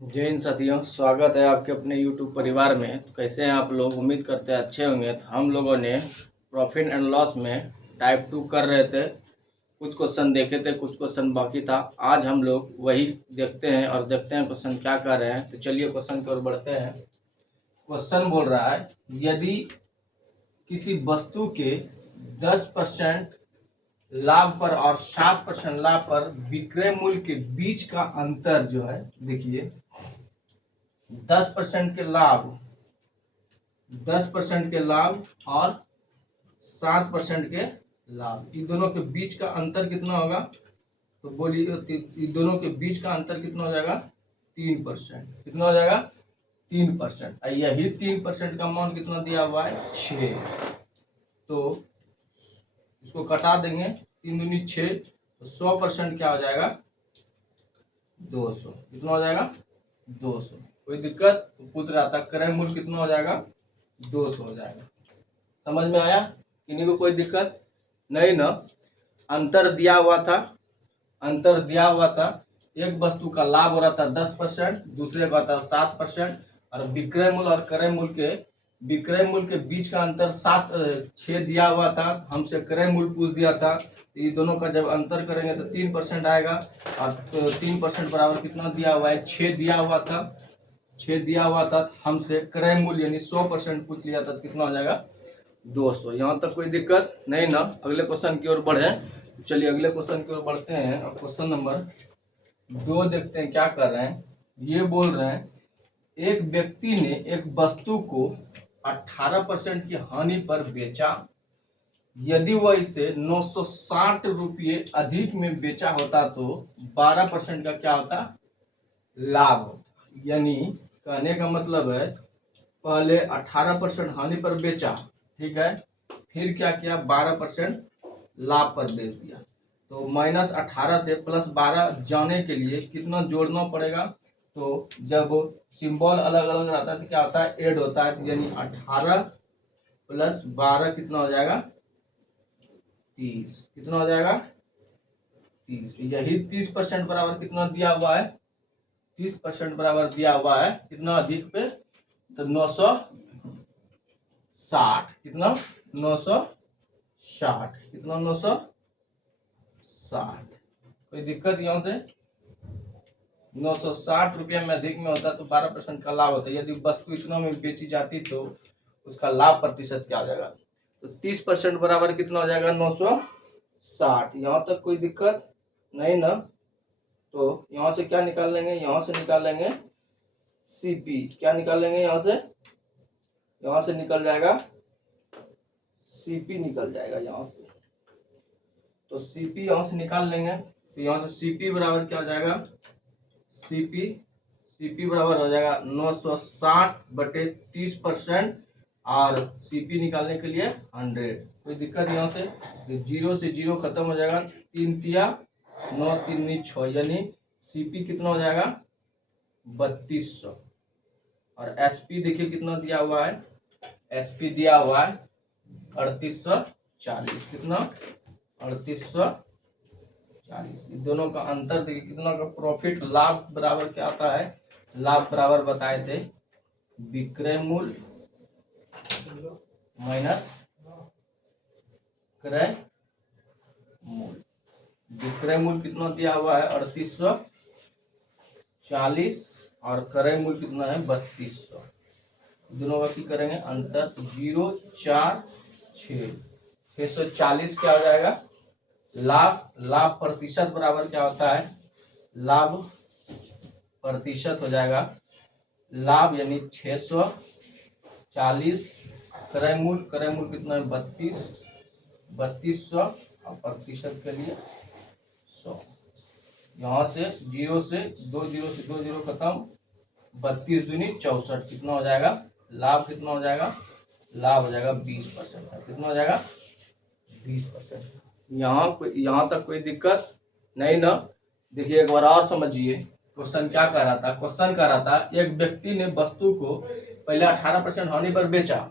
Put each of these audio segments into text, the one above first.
जय हिंद साथियों, स्वागत है आपके अपने YouTube परिवार में। तो कैसे हैं आप लोग? उम्मीद करते हैं अच्छे होंगे। तो हम लोगों ने प्रॉफिट एंड लॉस में टाइप 2 कर रहे थे, कुछ क्वेश्चन देखे थे, कुछ क्वेश्चन बाकी था। आज हम लोग वही देखते हैं और देखते हैं क्वेश्चन क्या कर रहे हैं। तो चलिए क्वेश्चन की ओर बढ़ते हैं। क्वेश्चन बोल रहा है, यदि किसी वस्तु के 10% लाभ पर और 7% लाभ पर विक्रय मूल्य के बीच का अंतर जो है, देखिए 10% के लाभ, 10% के लाभ और 7% के लाभ, इन दोनों के बीच का अंतर कितना होगा? तो बोलिए, इन दोनों के बीच का अंतर कितना हो जाएगा? 3%। कितना हो जाएगा? 3%। यही 3% का मान कितना दिया हुआ है? 6। तो इसको कटा देंगे, 3 दूनी 6, तो 100% क्या हो जाएगा? 200। कितना हो जाएगा? 200। कोई दिक्कत? तो पूछ रहा था क्रय मूल्य कितना हो जाएगा? 200 हो जाएगा। समझ में आया? किन्हीं को कोई दिक्कत नहीं ना? अंतर दिया हुआ था, अंतर दिया हुआ था। एक वस्तु का लाभ हो रहा था 10%, दूसरे का था 7%। और विक्रय मूल्य और क्रय मूल्य के बीच का अंतर 6 दिया हुआ था। हमसे क्रय मूल्य पूछ दिया था। ये दोनों का जब अंतर करेंगे तो 3% आएगा। और 3% बराबर कितना दिया हुआ है? 6 दिया हुआ था। 6 दिया हुआ था। हमसे क्रय मूल्य यानी 100% पूछ लिया था, कितना हो जाएगा? 200। यहाँ तक कोई दिक्कत नहीं ना? अगले क्वेश्चन की ओर बढ़े। चलिए अगले क्वेश्चन की ओर बढ़ते हैं। अब क्वेश्चन नंबर 2 देखते हैं क्या कर रहे हैं। ये बोल रहे हैं, एक व्यक्ति ने एक वस्तु को 18% की हानि पर बेचा। यदि वह इसे 960 रुपये अधिक में बेचा होता तो 12% का क्या होता? लाभ होता। यानी कहने का मतलब है, पहले 18% हानि पर बेचा, ठीक है, फिर क्या किया? 12% लाभ पर बेच दिया। तो -18 से +12 जाने के लिए कितना जोड़ना पड़ेगा? तो जब सिंबल अलग अलग रहता है तो क्या होता है? ऐड होता है। यानी 18 + 12 कितना हो जाएगा? 30। कितना हो जाएगा? 30। यही 30% बराबर कितना दिया हुआ है? 30% बराबर दिया हुआ है कितना अधिक पे? तो 960। कितना? 960। कितना? 960। कोई दिक्कत यहाँ से? 960 रुपये में अधिक में होता तो 12% का लाभ होता। यदि वस्तु इतना में बेची जाती तो उसका लाभ प्रतिशत क्या हो जाएगा? तो 30% बराबर कितना हो जाएगा? 960। यहाँ तक कोई दिक्कत नहीं ना? तो यहाँ से क्या निकाल लेंगे? यहाँ से निकाल लेंगे सीपी। क्या निकाल लेंगे? यहाँ से निकल जाएगा सीपी, निकल जाएगा यहाँ से। तो सीपी यहाँ से निकाल लेंगे। तो यहाँ से सीपी बराबर क्या हो जाएगा? सीपी बराबर हो जाएगा 960/30%। और सीपी निकालने के लिए 100। कोई दिक्कत यहाँ से? 0 से 0 खत्म हो जाएगा। 3 तिया 9, 3 6, यानी सीपी कितना हो जाएगा? 3200। और एसपी देखिए कितना दिया हुआ है? एसपी दिया हुआ है 3840। कितना? 3840। दोनों का अंतर देखिए कितना का? प्रॉफिट, लाभ बराबर क्या आता है? लाभ बराबर बताए थे विक्रय मूल्य माइनस क्रय मूल्य। विक्रय मूल्य कितना दिया हुआ है? 3840। और क्रय मूल्य कितना है? 3200। दोनों का की करेंगे अंतर? 0 4 6, 640 क्या हो जाएगा? लाभ प्रतिशत बराबर क्या होता है? लाभ प्रतिशत हो जाएगा लाभ, यानी 640। क्रय मूल्य कितना है? 3200। और प्रतिशत के लिए 100। यहाँ से 0 से 2 0 खत्म। 32 दूनी 64। कितना हो जाएगा? लाभ कितना हो जाएगा? लाभ हो जाएगा 20%। कितना हो जाएगा? 20%। यहाँ तक कोई दिक्कत नहीं ना? देखिए एक बार और समझिए क्वेश्चन क्या कर रहा था। क्वेश्चन कर रहा था, एक व्यक्ति ने वस्तु को पहले 18% हानि पर बेचा।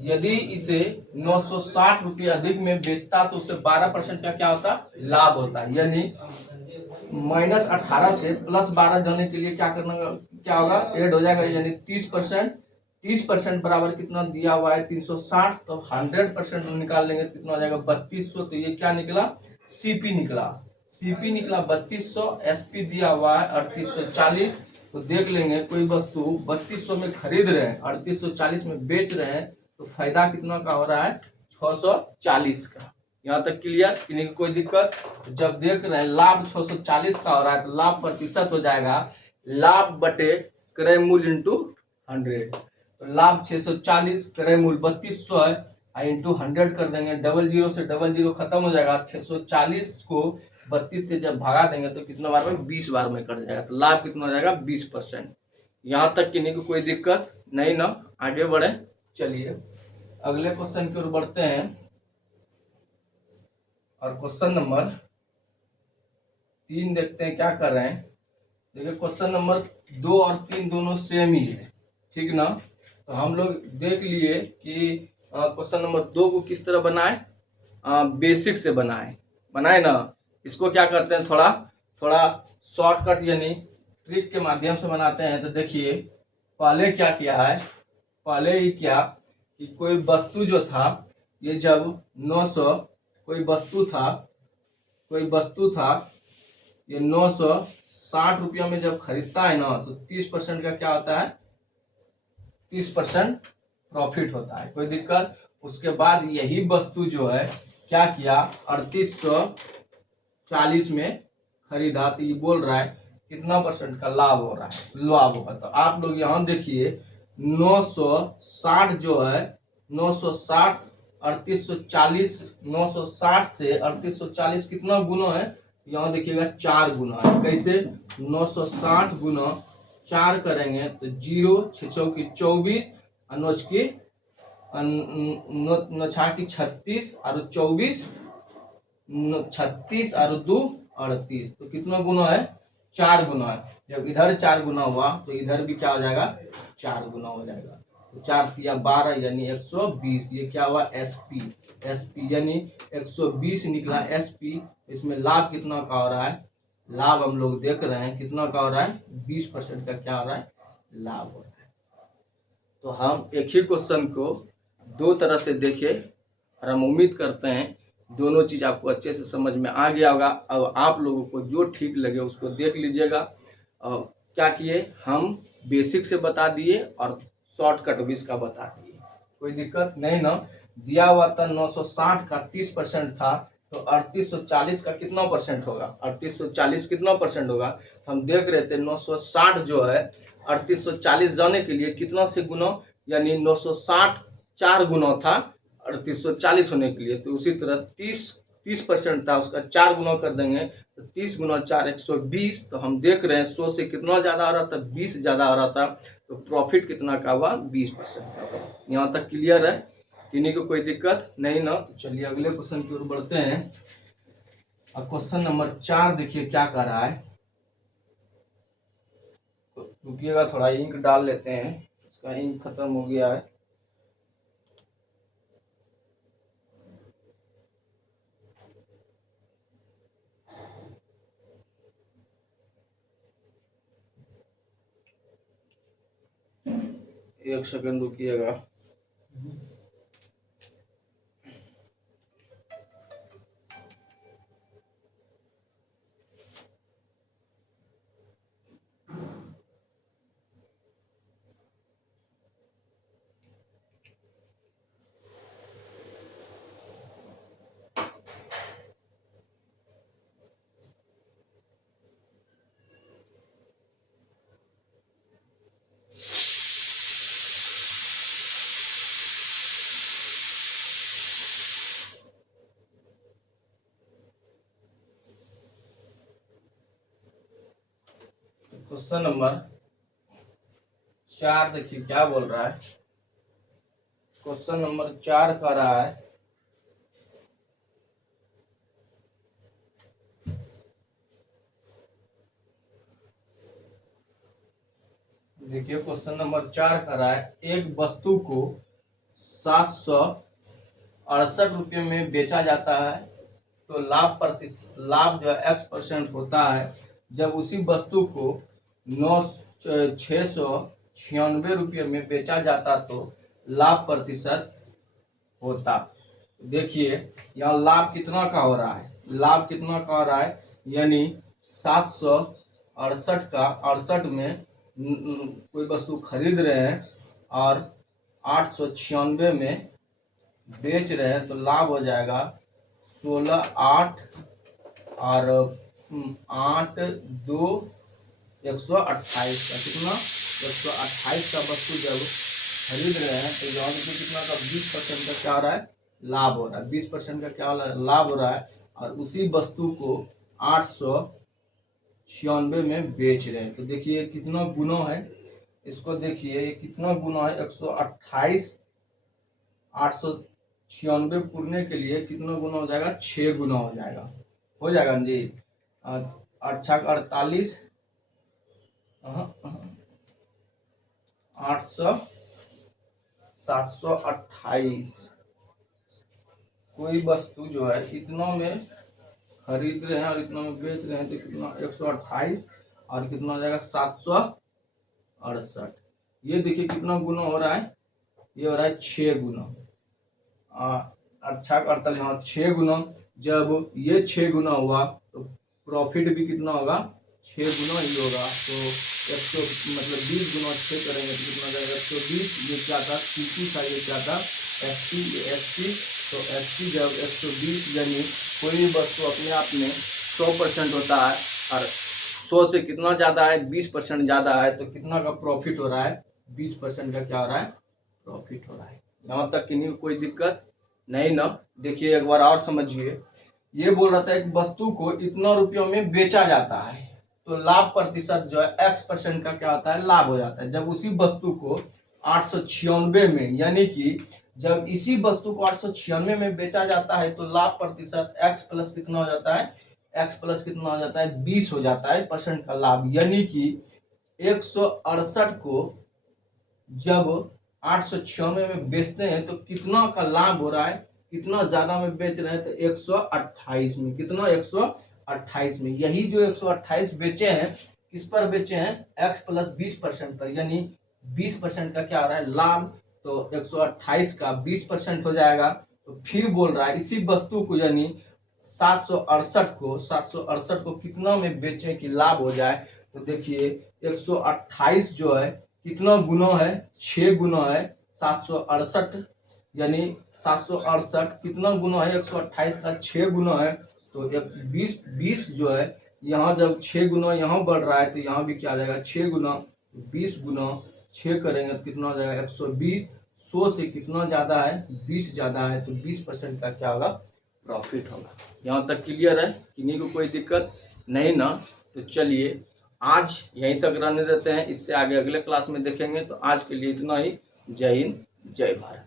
यदि इसे 960 रुपये अधिक में बेचता तो उसे 12% का क्या होता? लाभ होता। यानी -18 से +12 जाने के लिए क्या करना, क्या होगा, ऐड हो जाएगा, यानी 30%। 30% बराबर कितना दिया हुआ है 360, तो 100% निकाल लेंगे, कितना हो जाएगा 3200। तो ये क्या निकला, सीपी निकला। सीपी निकला 3200, एसपी दिया हुआ है 3840। तो देख लेंगे कोई वस्तु 3200 में खरीद रहे हैं, 3840 में बेच रहे हैं, तो फायदा कितना का हो रहा है 640 का। यहाँ तक क्लियर, किन्हीं की कोई दिक्कत। जब देख रहे हैं लाभ 640 का हो रहा है, तो लाभ प्रतिशत हो जाएगा लाभ बटे क्रय मूल्य इंटू 100। तो लाभ 640, क्रय मूल्य 3200 है, इंटू 100 कर देंगे, 00 से 00 खत्म हो जाएगा। 640 को 32 से जब भगा देंगे तो कितना बार में, 20 बार में कट जाएगा। तो लाभ कितना हो जाएगा 20%। यहाँ तक किन्हीं को कोई दिक्कत नहीं ना, आगे बढ़े। चलिए अगले क्वेश्चन की ओर बढ़ते हैं, और क्वेश्चन नंबर 3 देखते हैं क्या कर रहे हैं। देखिए क्वेश्चन नंबर 2 और 3 दोनों सेम ही है, ठीक ना। तो हम लोग देख लिए कि क्वेश्चन नंबर 2 को किस तरह बनाए, बेसिक से बनाए ना। इसको क्या करते हैं, थोड़ा शॉर्टकट यानी ट्रिक के माध्यम से बनाते हैं। तो देखिए पहले क्या किया है, पहले ही क्या कि कोई वस्तु जो था, ये जब 900 कोई वस्तु था, ये 960 रुपया में जब खरीदता है ना, तो 30% का क्या होता है, 30% प्रॉफिट होता है, कोई दिक्कत। उसके बाद यही वस्तु जो है क्या किया, 3840 में खरीदा, तो ये बोल रहा है कितना परसेंट का लाभ हो रहा है, लाभ होगा। तो आप लोग यहाँ देखिए 960 जो है, 960 3840, 960 से 3840 कितना गुना है, यहाँ देखिएगा 4 गुना है। कैसे, 960 गुना 4 करेंगे तो 0 6 की 24, अनोच की 36 और 24, 36 और 2 38। तो कितना गुना है, 4 गुना है। जब इधर 4 गुना हुआ तो इधर भी क्या हो जाएगा, 4 गुना हो जाएगा। तो 4 तिया 12 यानी 120। ये क्या हुआ, एसपी यानी 120 निकला एसपी। इसमें लाभ कितना का हो रहा है, लाभ हम लोग देख रहे हैं कितना का हो रहा है, 20% का क्या हो रहा है, लाभ हो रहा है। तो हम एक ही क्वेश्चन को दो तरह से देखे, और हम उम्मीद करते हैं दोनों चीज आपको अच्छे से समझ में आ गया होगा। अब आप लोगों को जो ठीक लगे उसको देख लीजिएगा। क्या किए, हम बेसिक से बता दिए और शॉर्टकट भी इसका बता दिए, कोई दिक्कत नहीं ना। दिया हुआ था 960 का 30% था, तो 3840 का कितना परसेंट होगा, 3840 कितना परसेंट होगा। तो हम देख रहे थे 960 जो है 3840 जाने के लिए कितना से गुना, यानी 960 4 गुना था 3840 होने के लिए। तो उसी तरह 30% था, उसका 4 गुना कर देंगे, तो 30 गुना 4 120। तो हम देख रहे हैं 100 से कितना ज्यादा आ रहा था, 20 ज्यादा आ रहा था। तो प्रॉफिट कितना का हुआ, 20% का हुआ। यहाँ तक क्लियर है, किन्हीं को कोई दिक्कत नहीं ना। तो चलिए अगले क्वेश्चन की ओर बढ़ते हैं। अब क्वेश्चन नंबर 4 देखिए क्या कर रहा है। तो रुकिएगा, थोड़ा इंक डाल लेते हैं, उसका इंक खत्म हो गया है। एक सेकंड रुकिएगा। क्वेश्चन नंबर 4 देखिए क्या बोल रहा है। क्वेश्चन नंबर 4 का रहा है, देखिए क्वेश्चन नंबर 4 का रहा है, एक वस्तु को 768 रुपये में बेचा जाता है, तो लाभ जो है x% होता है जब उसी वस्तु को 696 रुपये में बेचा जाता तो लाभ प्रतिशत होता। देखिए यहाँ लाभ कितना का हो रहा है, लाभ कितना का हो रहा है, यानी 768 का 68 में कोई वस्तु खरीद रहे हैं और 896 में बेच रहे हैं, तो लाभ हो जाएगा 16 8 और 8 2 128 का, कितना 128 का वस्तु जब खरीद रहे हैं तो यहाँ देखिए कितना का 20% का क्या हो रहा है, लाभ हो रहा है। 20% का क्या हो रहा है, लाभ हो रहा है, और उसी वस्तु को 896 में बेच रहे हैं। तो देखिए कितना गुना है, इसको देखिए ये कितना गुना है, 128 896 पूरने के लिए कितना गुना हो जाएगा, 6 गुना हो जाएगा जी। 48 800 728 कोई वस्तु जो है इतना में खरीद रहे हैं और इतना में बेच रहे हैं, तो कितना 128 और कितना हो जाएगा 768। ये देखिए कितना गुना हो रहा है, ये हो रहा है 6 गुना। 48 हाँ 6 गुना, जब ये 6 गुना हुआ तो प्रॉफिट भी कितना होगा, 6 गुना ही होगा। तो 20 गुना 6 करेंगे तो कितना जाएगा 120। ये क्या था, सीपी था, ये क्या था, एसपी, तो एसपी जब 120 यानी कोई वस्तु अपने आप में 100% होता है और 100 से कितना ज़्यादा है, 20% ज़्यादा है, तो कितना का प्रॉफिट हो रहा है, 20% का क्या हो रहा है, प्रॉफिट हो रहा है। यहाँ तक किन्हीं को कोई दिक्कत नहीं ना। देखिए एक बार और समझिए, ये बोल रहा था एक वस्तु को इतना रुपयों में बेचा जाता है तो लाभ प्रतिशत जो है x% का क्या होता है, लाभ हो जाता है जब उसी वस्तु को 896 में, यानी कि जब इसी वस्तु को 896 में बेचा जाता है तो लाभ प्रतिशत x प्लस कितना हो जाता है, x प्लस कितना हो जाता है, 20 हो जाता है परसेंट का लाभ। यानी कि 168 को जब 896 में बेचते हैं तो कितना का लाभ हो रहा है, कितना ज्यादा में बेच रहे हैं, तो 128 में, कितना 128 में। यही जो 128 बेचे हैं किस पर बेचे हैं, x प्लस 20% पर, यानी 20% का क्या आ रहा है, लाभ। तो 128 का 20% हो जाएगा। तो फिर बोल रहा है इसी वस्तु को यानी 768 को कितना में बेचे कि लाभ हो जाए। तो देखिए 128 जो है कितना गुना है, 6 गुना है 768, यानी 768 कितना गुना है, 128 का 6 गुना है। तो 20 जो है यहाँ जब 6 गुना यहाँ बढ़ रहा है तो यहाँ भी क्या आ जाएगा, 6 गुना, 20 गुना 6 करेंगे तो कितना हो जाएगा 120। 100 से कितना ज़्यादा है, 20 ज़्यादा है, तो 20% का क्या होगा, प्रॉफिट होगा। यहाँ तक क्लियर है, किन्हीं को कोई दिक्कत नहीं ना। तो चलिए आज यहीं तक रहने देते हैं, इससे आगे अगले क्लास में देखेंगे। तो आज के लिए इतना ही। जय हिंद, जय भारत।